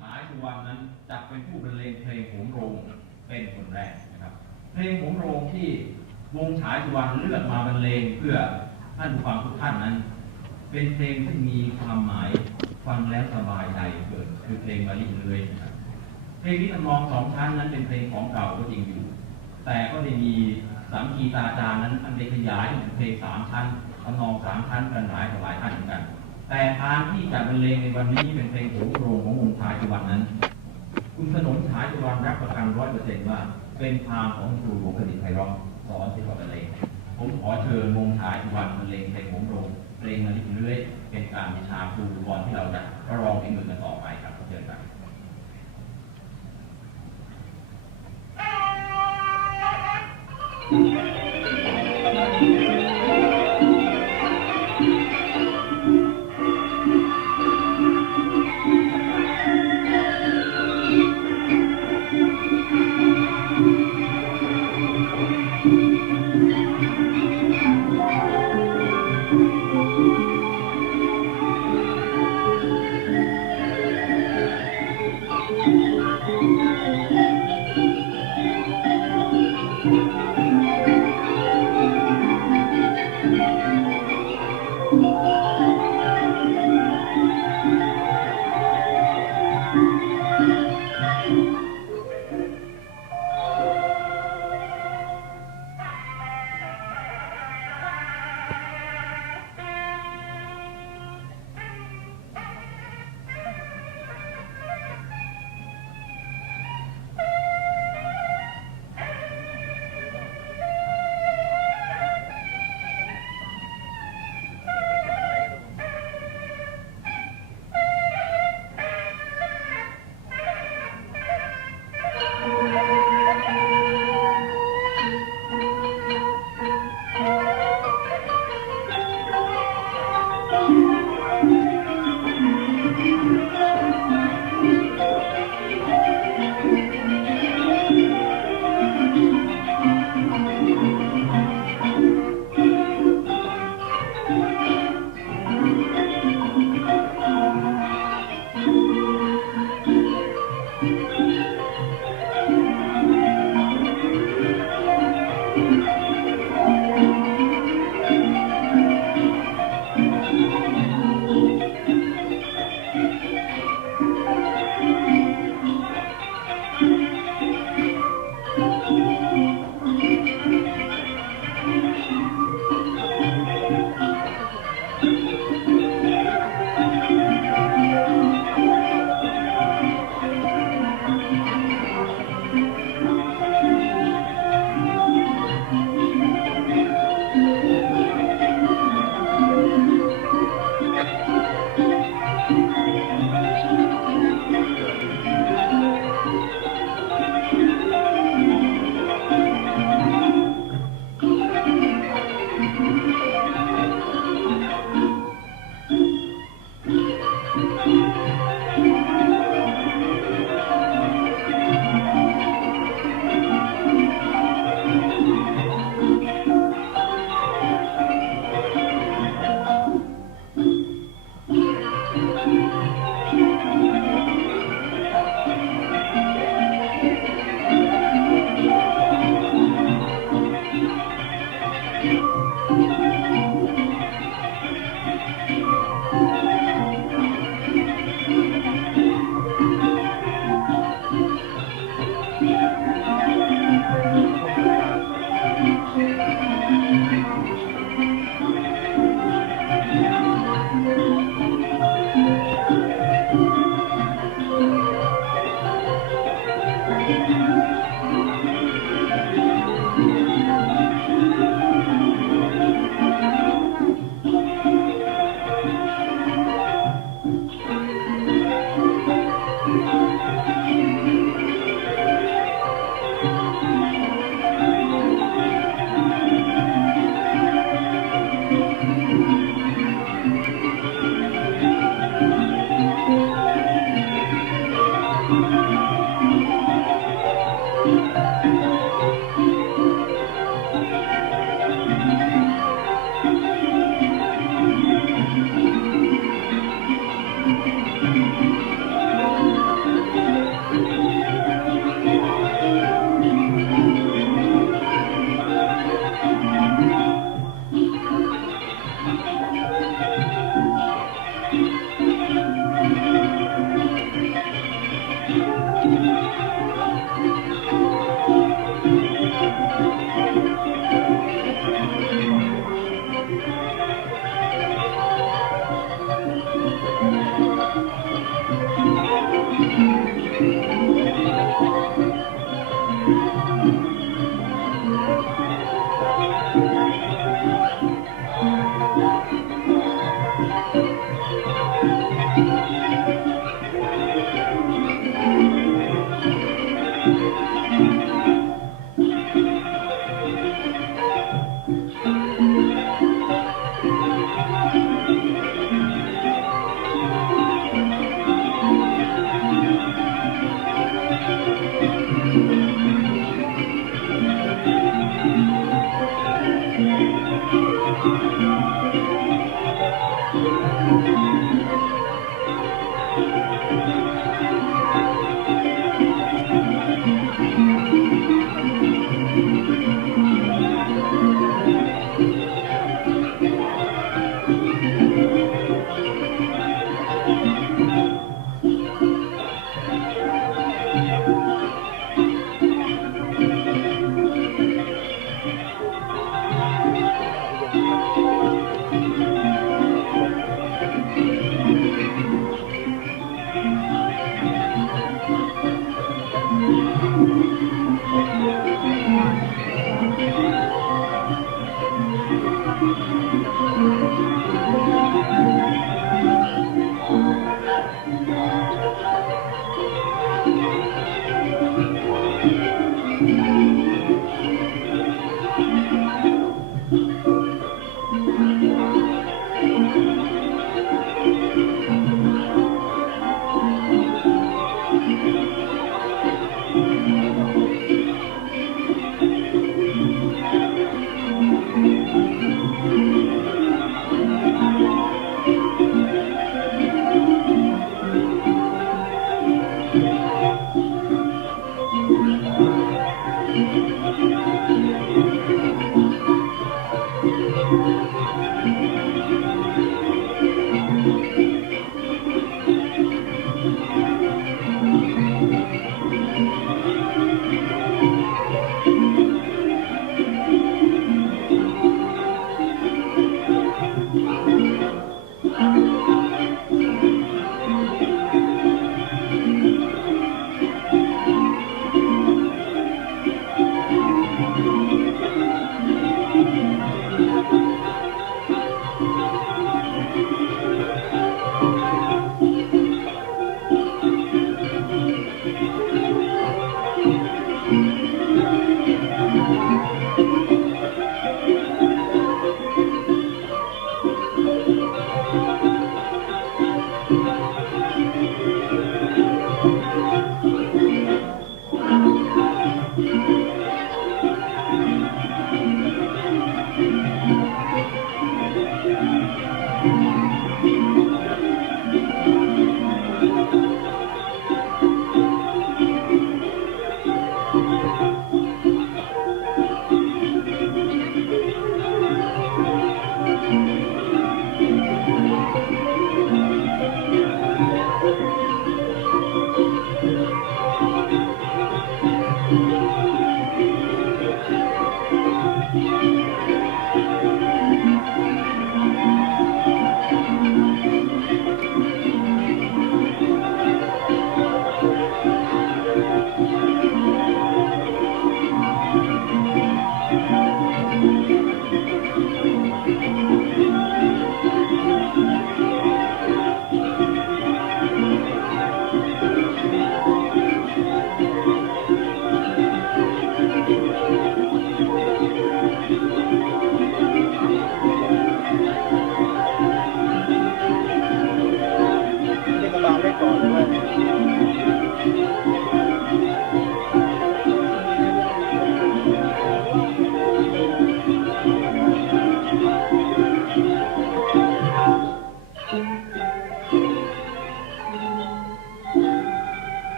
ฉายสุวรรณนั้นจะเป็นผู้บรรเลงเพลงโหมโรงเป็นคนแรกนะครับ เพลงโหมโรงที่วงฉายสุวรรณเลือกมาบรรเลงเพื่อท่านผู้ฟังทุกท่านนั้น เป็นเพลงที่มีความหมายฟังแล้วสบายใจเกิดคือเพลงมาลิเลยนะครับเพลงนี้ทำนองสองชั้นนั้นเป็นเพลงของเก่าก็จริงอยู่ แต่ก็ได้มีสามคีตาจารย์นั้นอันได้ขยายถึงเพลงสามชั้นทำนองสามชั้นกันหลายหลายท่านเหมือนกัน แต่ทางที่จะบรรเลงในวันนี้เป็นเพลงโหงโรงของวงชายจังหวัดนั้น คุณสนมฉายจังหวัดรับประกันร้อยเปอร์เซ็นต์ว่า เป็นทางของครูหลวงคดิตไพเราะสอนที่เขาบรรเลงผมขอเชิญวงชายจังหวัดบรรเลงเพลงโหมโรงเพลงมาเรื่อยเป็นการบูชาครูก่อนที่เราจะร้องเพลงมือกันต่อไปครับเชิญครับ